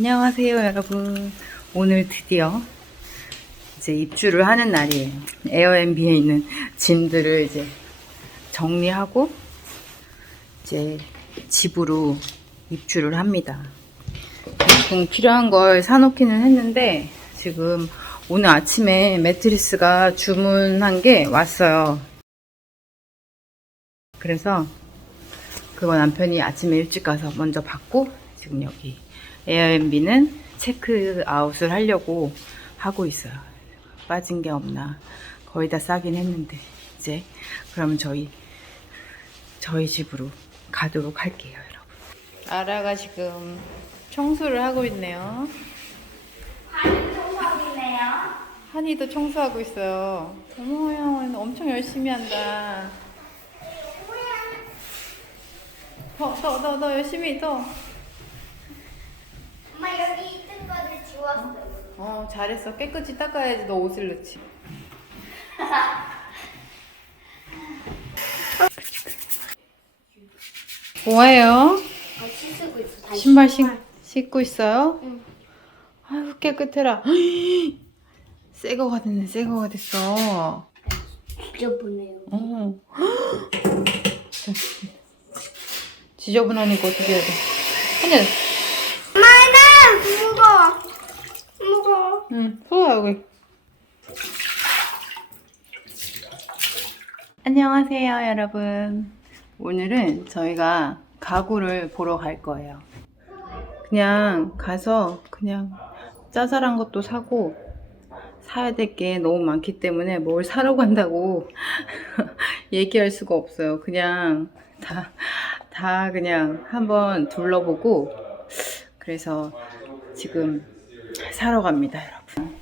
안녕하세요, 여러분. 오늘 드디어 이제 입주를 하는 날이에요. 에어앤비에 있는 짐들을 이제 정리하고 이제 집으로 입주를 합니다. 대충 필요한 걸 사놓기는 했는데 지금 오늘 아침에 매트리스가 주문한 게 왔어요. 그래서 그거 남편이 아침에 일찍 가서 먼저 받고 지금 여기 에어앤비는 체크아웃을 하려고 하고 있어요. 빠진 게 없나 거의 다 싸긴 했는데 이제 그러면 저희 저희 집으로 가도록 할게요, 여러분. 아라가 지금 청소를 하고 있네요. 한이도 청소하고 있어요. 어머, 형은 엄청 열심히 한다. 더, 더, 더, 더 열심히 더. 엄마 여기 있던 거를 지웠어. 어, 잘했어. 깨끗이 닦아야지 너 옷을 넣지. 뭐예요? 아, 씻고 있어. 다시. 신발 신, 신고 있어요? 응. 아유, 깨끗해라. 새 거가 됐네, 새 거가 됐어. 지저분해요. 어. 자, 지저분하니까 어떻게 해야 돼? 엄마는 무거워. 무거워. 응, 소아 여기. 안녕하세요, 여러분. 오늘은 저희가 가구를 보러 갈 거예요. 그냥 가서 그냥 짜잘한 것도 사고 사야 될 게 너무 많기 때문에 뭘 사러 간다고 얘기할 수가 없어요. 그냥 다, 다 그냥 한번 둘러보고 그래서 지금 사러 갑니다, 여러분.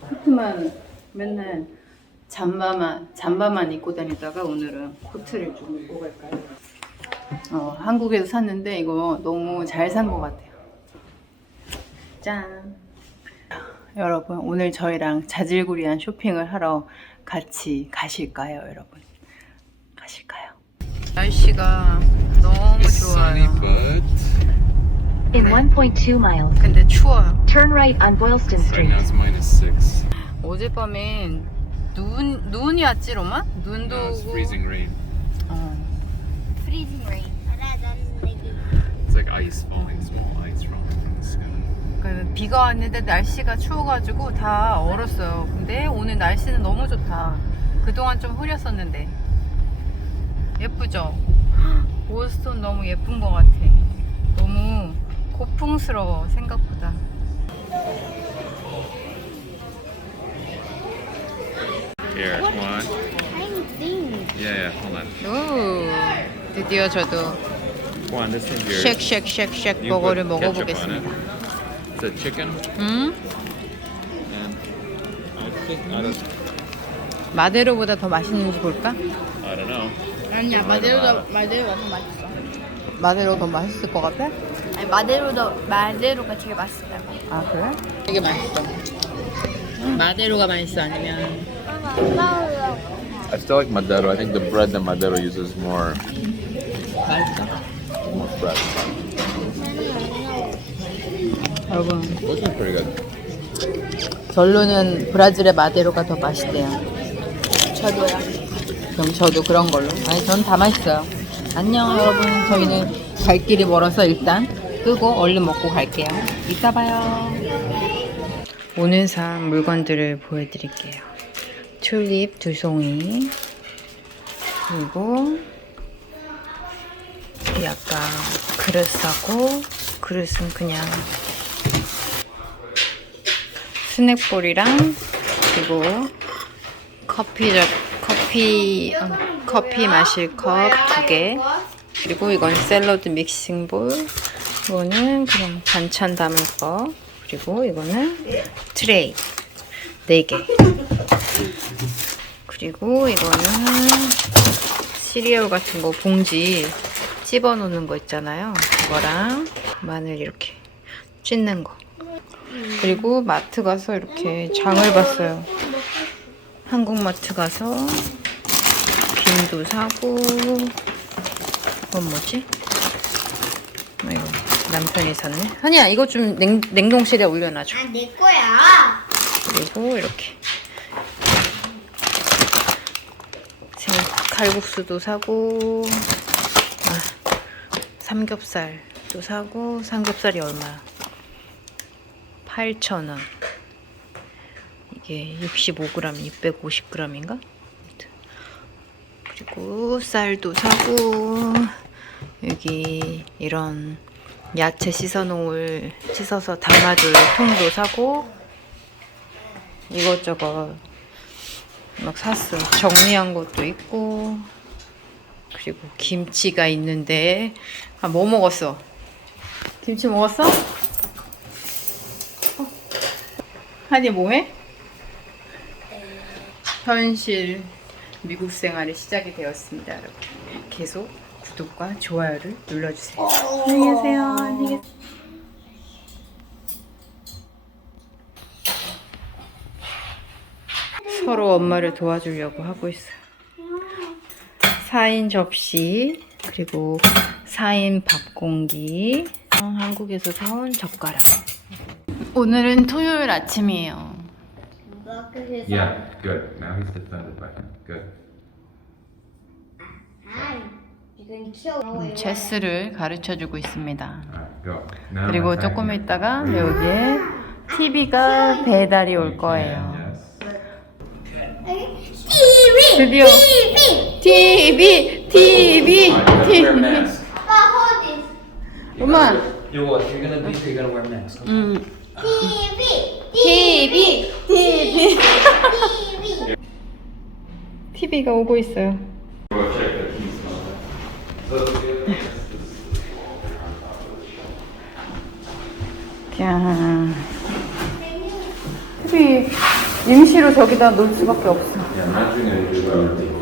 코트만 맨날 잠바만 잠바만 입고 다니다가 오늘은 코트를 좀 입고 갈까요? 어, 한국에서 샀는데 이거 너무 잘 산 것 같아요. 짠. 여러분 오늘 저희랑 자질구리한 쇼핑을 하러 같이 가실까요, 여러분? 가실까요? 날씨가 너무 좋아요. In 1.2 miles, 근데 추워요. turn right on Boylston right Street. now it's minus six. 어젯밤엔 눈 눈이 왔지 로마? 눈도 Now it's 오고. freezing rain. 어. Freezing rain. It's like ice falling, small ice falling from the sky. 그 비가 왔는데 날씨가 추워가지고 다 얼었어요. 근데 오늘 날씨는 너무 좋다. 그동안 좀 흐렸었는데 예쁘죠? 보스턴 너무 예쁜 것 같아. 너무 고풍스러워 생각보다. Here, come on. Tiny thing. Yeah, yeah, hold on. 오, 드디어 저도 this. 쉑쉑쉑쉑 You 버거를 put ketchup on 먹어보겠습니다. it. It's a chicken, 음? and I think I don't, 마데로보다 더 맛있는지 볼까? I don't know. 아니야 마데로가 더 맛있어. 마데로 더 맛있을 것 같아? 아니 마데로도 마데로가 제일 맛있다고. 아 그래? 되게 맛있어. 마데로가 맛있어 아니면 I still like Madero. I think the bread that Madero uses more, 맛있어? more bread. 여러분 This one's pretty good. 결론은 브라질의 마데로가 더 맛있대요. 저도요. 그럼 저도 그런 걸로. 아니 전 다 맛있어요. 안녕 여러분. 저희는 갈 길이 멀어서 일단 끄고 얼른 먹고 갈게요. 이따 봐요. 오늘 산 물건들을 보여드릴게요. 튤립 두 송이 그리고 약간 그릇 사고 그릇은 그냥 스낵볼이랑 그리고 커피 저 커피 어, 커피 마실 컵 두 개. 그리고 이건 샐러드 믹싱 볼. 이거는 그냥 반찬 담을 거. 그리고 이거는 트레이 네 개. 그리고 이거는 시리얼 같은 거 봉지 찝어 놓는 거 있잖아요. 그거랑 마늘 이렇게 찢는 거. 그리고 마트 가서 이렇게 장을 봤어요. 한국마트 가서 빈도 사고 이건 뭐지? 아, 이거 남편이 샀네. 한이야 이거 좀 냉, 냉동실에 올려놔줘. 아, 내 거야. 그리고 이렇게 지금 칼국수도 사고 아, 삼겹살도 사고 삼겹살이 얼마야? 8,000원 이게 65g, 250g인가? 그리고 쌀도 사고 여기 이런 야채 씻어 놓을 씻어서 담아줄 통도 사고 이것저것 막 샀어요. 정리한 것도 있고 그리고 김치가 있는데 아 뭐 먹었어? 김치 먹었어? 어. 한이 뭐해? 현실 미국 생활이 시작이 되었습니다, 여러분. 계속 구독과 좋아요를 눌러주세요. 안녕히 계세요. 안녕히 계세요. 서로 엄마를 도와주려고 하고 있어요. 4인 접시, 그리고 4인 밥 공기, 어, 한국에서 사온 젓가락. 오늘은 토요일 아침이에요. Yeah, good. Now he's defended by him. Good. 음, 체스를 가르쳐 주고 있습니다. 그리고 조금. 있다가 여기에 TV가 배달이 올 You 거예요. 드디어 TV, TV, you gotta TV. 엄마, You. If you're gonna be here, you're gonna wear a mask. okay? 음, TV, TV. TV가 오고 있어요. Go check the keys and all that. 야, TV 임시로 저기다 놓을 수밖에 없어. Is uh,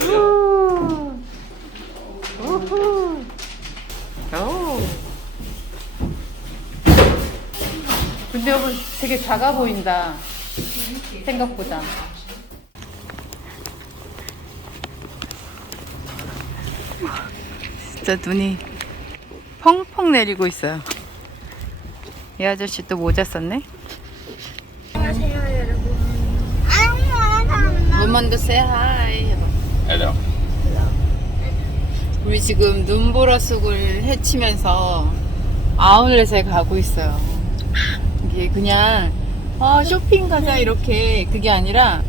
우후. 우후. 오. 근데 여러분 되게 작아 보인다. 생각보다. 진짜 눈이 펑펑 내리고 있어요. 이 아저씨 또 모자 썼네. 로만도 say hi 해봐. Hello. 우리 지금 눈보라 속을 헤치면서 아울렛에 가고 있어요. 이게 그냥 아, 쇼핑 가자 이렇게 그게 아니라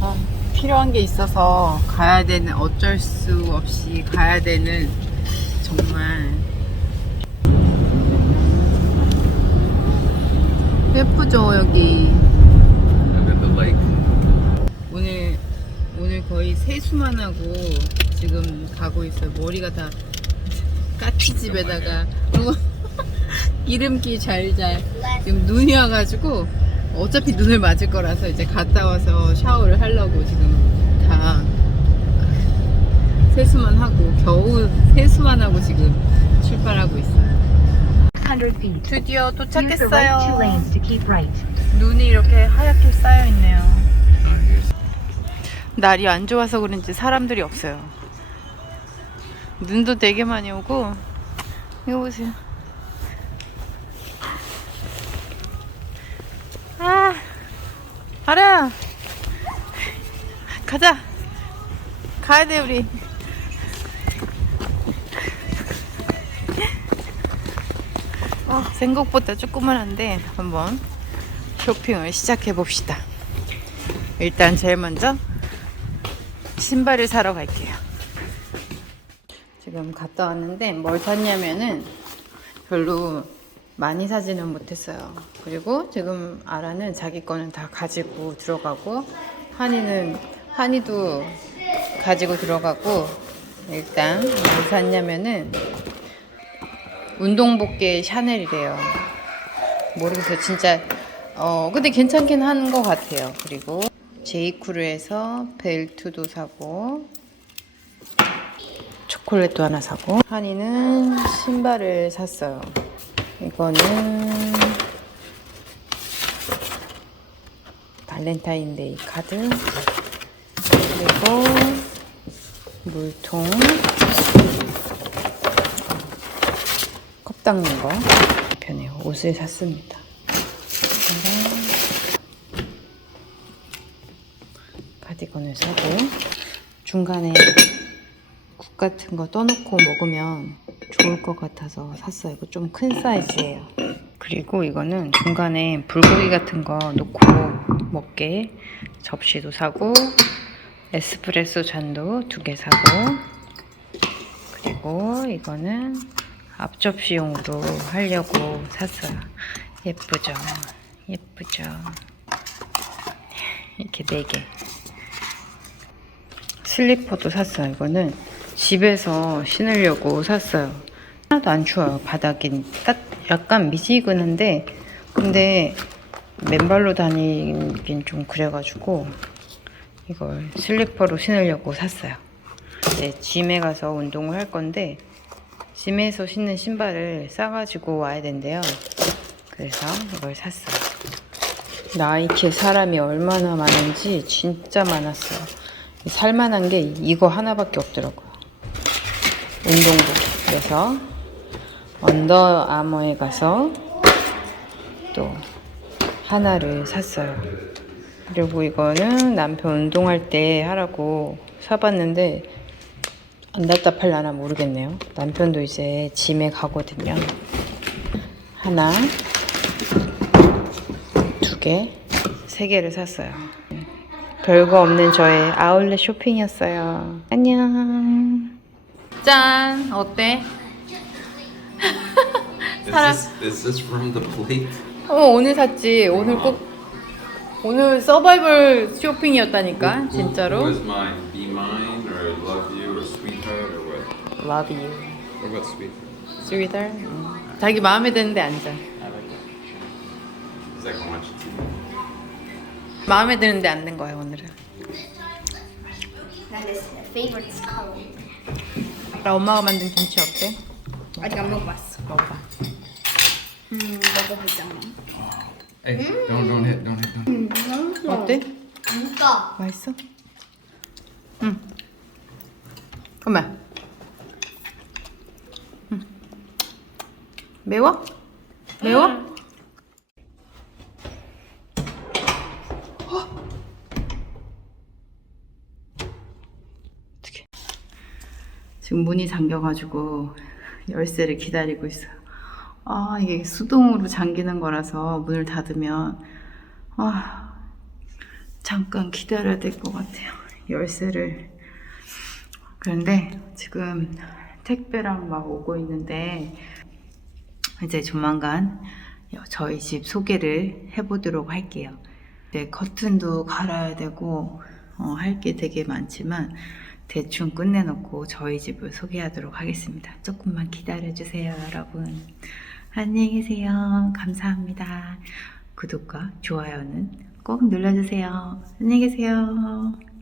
아, 필요한 게 있어서 가야 되는 어쩔 수 없이 가야 되는 정말. 예쁘죠 여기. 오늘 오늘 거의 세수만 하고 지금 가고 있어요. 머리가 다 까치집에다가. 기름기 잘잘. 지금 눈이 와가지고 어차피 눈을 맞을 거라서 이제 갔다 와서 샤워를 하려고 지금 다 세수만 하고 겨우 세수만 하고 지금 출발하고 있어요. 100 feet. 드디어 도착했어요. lanes to keep right. 눈이 이렇게 하얗게 쌓여 있네요. 날이 안 좋아서 그런지 사람들이 없어요. 눈도 되게 많이 오고 이거 보세요. 알아. 가자. 가야 돼 우리. 어, 생각보다 조그만한데 한번 쇼핑을 시작해 봅시다. 일단 제일 먼저 신발을 사러 갈게요. 지금 갔다 왔는데 뭘 샀냐면은 별로 많이 사지는 못했어요. 그리고 지금 아라는 자기 거는 다 가지고 들어가고 한이는 한이도 가지고 들어가고 일단 뭘 샀냐면은 운동복계 샤넬이래요. 모르겠어요. 진짜 어 근데 괜찮긴 한 것 같아요. 그리고 제이쿠르에서 벨트도 사고 초콜릿도 하나 사고 한이는 신발을 샀어요. 이거는 발렌타인데이 카드 그리고 물통 닦는 거 편해요. 옷을 샀습니다. 카디건을 사고 중간에 국 같은 거 떠놓고 먹으면 좋을 것 같아서 샀어요. 이거 좀 큰 사이즈예요. 그리고 이거는 중간에 불고기 같은 거 놓고 먹게 접시도 사고 에스프레소 잔도 두 개 사고 그리고 이거는 앞접시용으로 하려고 샀어요. 예쁘죠? 예쁘죠? 이렇게 네 개. 슬리퍼도 샀어요. 이거는 집에서 신으려고 샀어요. 하나도 안 추워요. 바닥이 딱 약간 미지근한데 근데 맨발로 다니긴 좀 그래가지고 이걸 슬리퍼로 신으려고 샀어요. 이제 짐에 가서 운동을 할 건데 짐에서 신는 신발을 싸가지고 와야 된대요. 그래서 이걸 샀어요. 나이키에 사람이 얼마나 많은지 진짜 많았어요. 살만한 게 이거 하나밖에 없더라고요. 운동복. 그래서 언더 아머에 가서 또 하나를 샀어요. 그리고 이거는 남편 운동할 때 하라고 사봤는데 안 답답할라나 모르겠네요. 남편도 이제 짐에 가거든요. 하나, 두 개, 세 개를 샀어요. 별거 없는 저의 아울렛 쇼핑이었어요. 안녕. 짠, 어때? 사람- Is this, is this from the plate? 어, 오늘 샀지. 오늘 꼭 오늘 서바이벌 쇼핑이었다니까, Who- 진짜로. Who is mine? Be mine or love you or sweetheart or what? Love you. What about sweetheart? sweetheart. 응. 자기 마음에 드는데 앉아. I like that. Is that gonna watch TV? 마음에 드는데 앉는 거야 오늘은. 난내 favorite color. 나 엄마가 만든 김치 어때? 아직 안 먹어봤어. 먹어봐. 음, 먹어보자. Hey, don't don't hit, don't hit, don't. 어때? 진짜. 맛있어? 응. 엄마. 응. 매워? 매워? 어? 어떡해. 지금 문이 잠겨가지고 열쇠를 기다리고 있어요. 아, 이게 수동으로 잠기는 거라서 문을 닫으면, 아, 잠깐 기다려야 될 것 같아요. 열쇠를. 그런데 지금 택배랑 막 오고 있는데, 이제 조만간 저희 집 소개를 해보도록 할게요. 네, 커튼도 갈아야 되고, 어, 할게 되게 많지만, 대충 끝내놓고 저희 집을 소개하도록 하겠습니다. 조금만 기다려주세요, 여러분. 안녕히 계세요. 감사합니다. 구독과 좋아요는 꼭 눌러주세요. 안녕히 계세요.